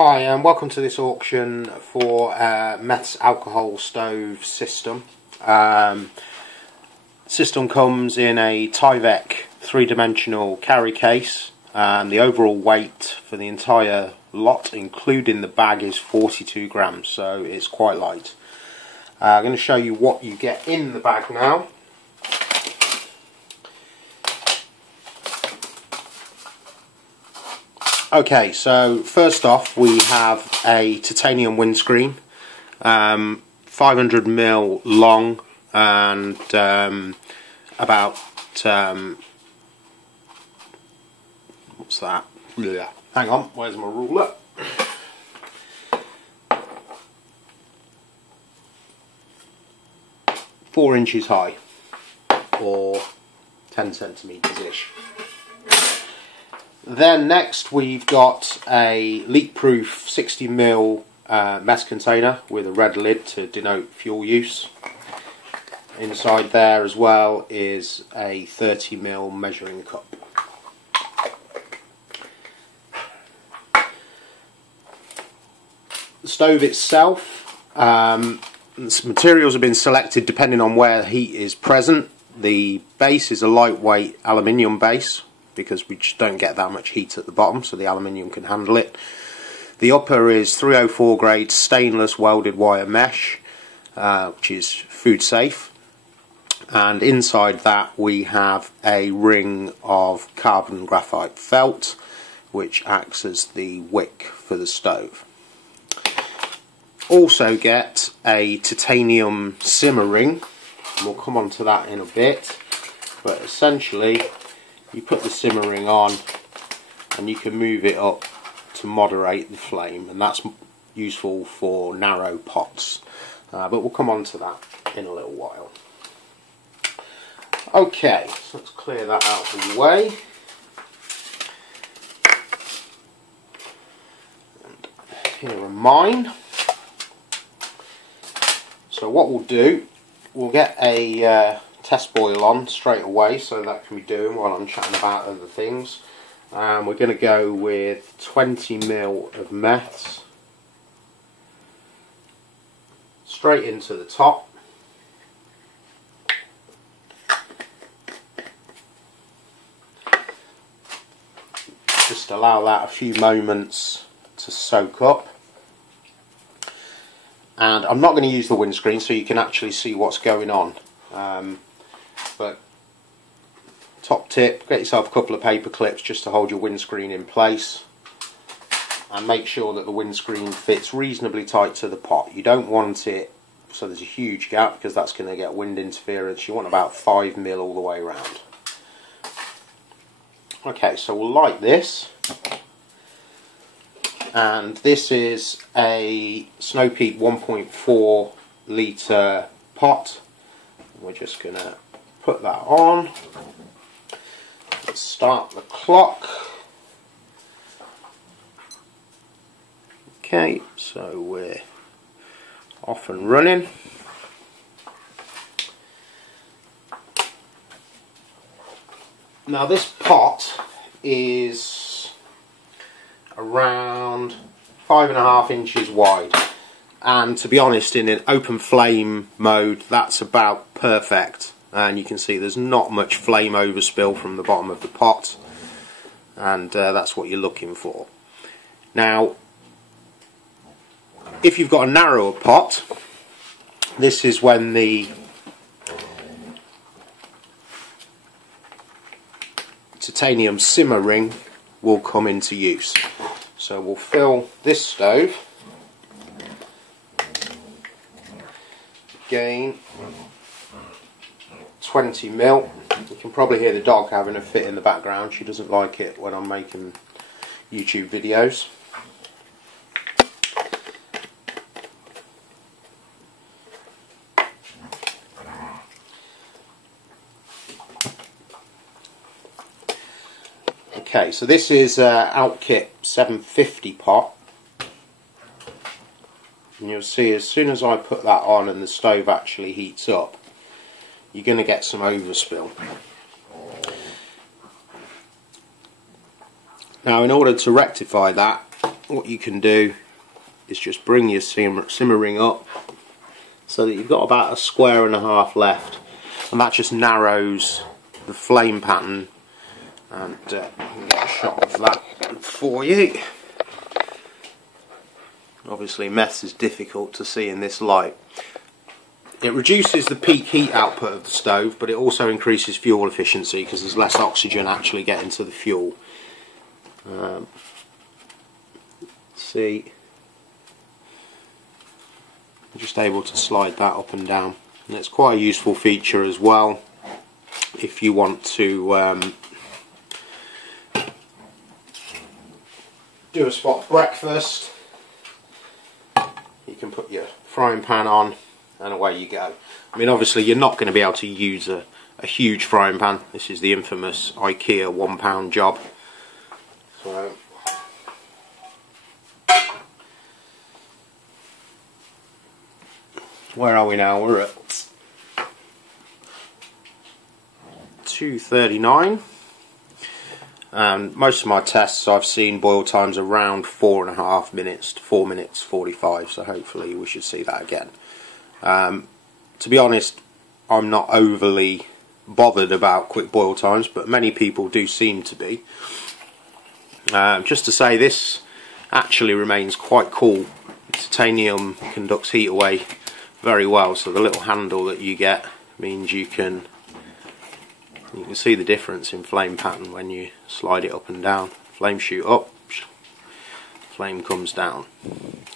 Hi and welcome to this auction for Meths alcohol stove system. System comes in a Tyvek 3-dimensional carry case, and the overall weight for the entire lot including the bag is 42 grams, so it's quite light. I'm going to show you what you get in the bag now. Okay, so first off we have a titanium windscreen, 500mm long and about, what's that? Yeah. Hang on, where's my ruler? Four inches high, or 10 centimetres ish. Then next we've got a leak-proof 60mm mess container with a red lid to denote fuel use. Inside there as well is a 30mm measuring cup. The stove itself, materials have been selected depending on where heat is present. The base is a lightweight aluminium base, because we just don't get that much heat at the bottom, so the aluminium can handle it. The upper is 304 grade stainless welded wire mesh, which is food safe, and inside that we have a ring of carbon graphite felt, which acts as the wick for the stove. Also get a titanium simmer ring, and we'll come on to that in a bit, but essentially you put the simmer ring on and you can move it up to moderate the flame, and that's useful for narrow pots, but we'll come on to that in a little while. Okay, so let's clear that out of the way. And here are mine. So what we'll do, we'll get a test boil on straight away, so that can be doing while I'm chatting about other things. We're going to go with 20ml of Meths straight into the top. Just allow that a few moments to soak up. And I'm not going to use the windscreen so you can actually see what's going on. But top tip, get yourself a couple of paper clips just to hold your windscreen in place, and make sure that the windscreen fits reasonably tight to the pot. You don't want it so there's a huge gap, because that's going to get wind interference. You want about 5mm all the way around. Okay, so we'll light this, and this is a Snow Peak 1.4 litre pot. We're just going to put that on. Let's start the clock. Okay, so we're off and running. Now this pot is around 5.5 inches wide, and to be honest, in an open flame mode that's about perfect, and you can see there's not much flame overspill from the bottom of the pot, and that's what you're looking for. Now if you've got a narrower pot, this is when the titanium simmer ring will come into use. So we'll fill this stove, again 20ml. You can probably hear the dog having a fit in the background. She doesn't like it when I'm making YouTube videos. Okay, so this is Outkit 750 pot, and you'll see as soon as I put that on and the stove actually heats up, you're going to get some overspill. Now in order to rectify that, what you can do is just bring your simmering up so that you've got about 1.5 squares left, and that just narrows the flame pattern. And I can get a shot of that for you. Obviously Meths is difficult to see in this light. It reduces the peak heat output of the stove, but it also increases fuel efficiency because there's less oxygen actually getting to the fuel. See, I'm just able to slide that up and down, and it's quite a useful feature as well if you want to do a spot breakfast. You can put your frying pan on and away you go. I mean, obviously you're not going to be able to use a huge frying pan. This is the infamous IKEA £1 job. So where are we now? We're at 2:39, and most of my tests I've seen boil times around 4.5 minutes to 4 minutes 45, so hopefully we should see that again. To be honest, I'm not overly bothered about quick boil times, but many people do seem to be. Just to say, this actually remains quite cool. Titanium conducts heat away very well, so the little handle that you get means you can see the difference in flame pattern when you slide it up and down. Flame shoot up, flame comes down.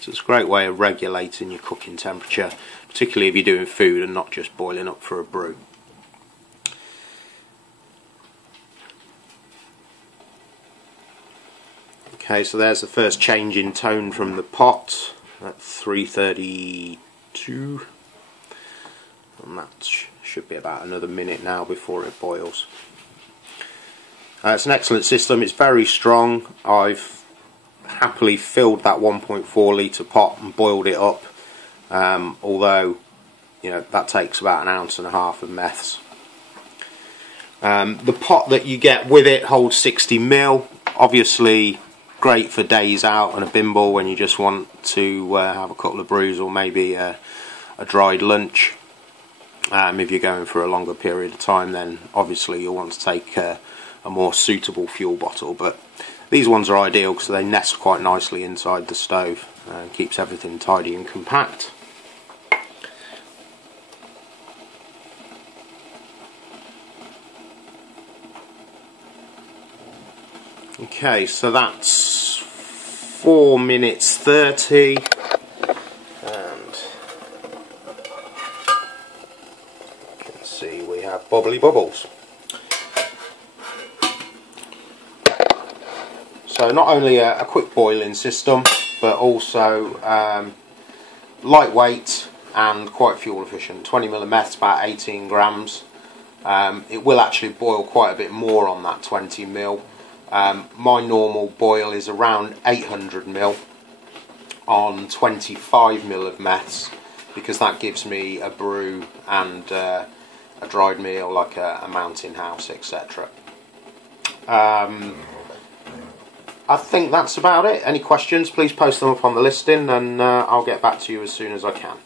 So it's a great way of regulating your cooking temperature, particularly if you're doing food and not just boiling up for a brew. Okay, so there's the first change in tone from the pot at 3:32, and that should be about another minute now before it boils. It's an excellent system, it's very strong. I've happily filled that 1.4 litre pot and boiled it up, although that takes about 1.5 ounces of Meths. The pot that you get with it holds 60 ml, obviously great for days out and a bimble when you just want to have a couple of brews, or maybe a dried lunch. If you're going for a longer period of time, then obviously you'll want to take a more suitable fuel bottle, but these ones are ideal because they nest quite nicely inside the stove and keeps everything tidy and compact. Okay, so that's 4 minutes 30, and you can see we have bubbly bubbles. So not only a quick boiling system, but also lightweight and quite fuel efficient. 20 ml of Meths, about 18 grams. It will actually boil quite a bit more on that 20 ml. My normal boil is around 800 ml on 25 ml of Meths, because that gives me a brew and a dried meal like a mountain house, etc. I think that's about it. Any questions, please post them up on the listing, and I'll get back to you as soon as I can.